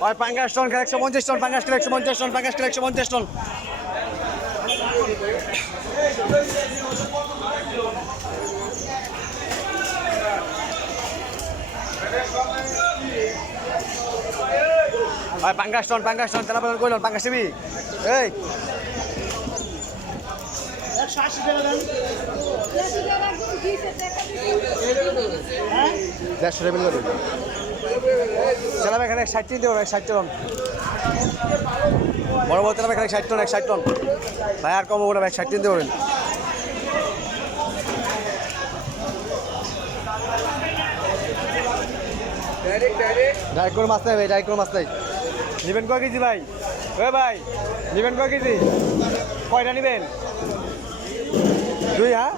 और 50 टन का 150 ton 50 kilo 150 ton 50 kilo 150 ton और 50 टन तेरा बदल कोई 50 भी ए 180 টাকা দেন 150 রেবেল করে চালাবে এখানে 60 দিন দেবো 60 টন বড় বড় চালাবে এখানে 60 টন 60 টন ভাই আর কম ওটা 60 দিন দেবো ডাইরেক্ট করে মাছ নেই ভাই ডাইরেক্ট করে মাছ নেই নেবেন কয় কেজি ভাই ওই ভাই নেবেন কয় কেজি কয়টা নেবেন 2 হ্যাঁ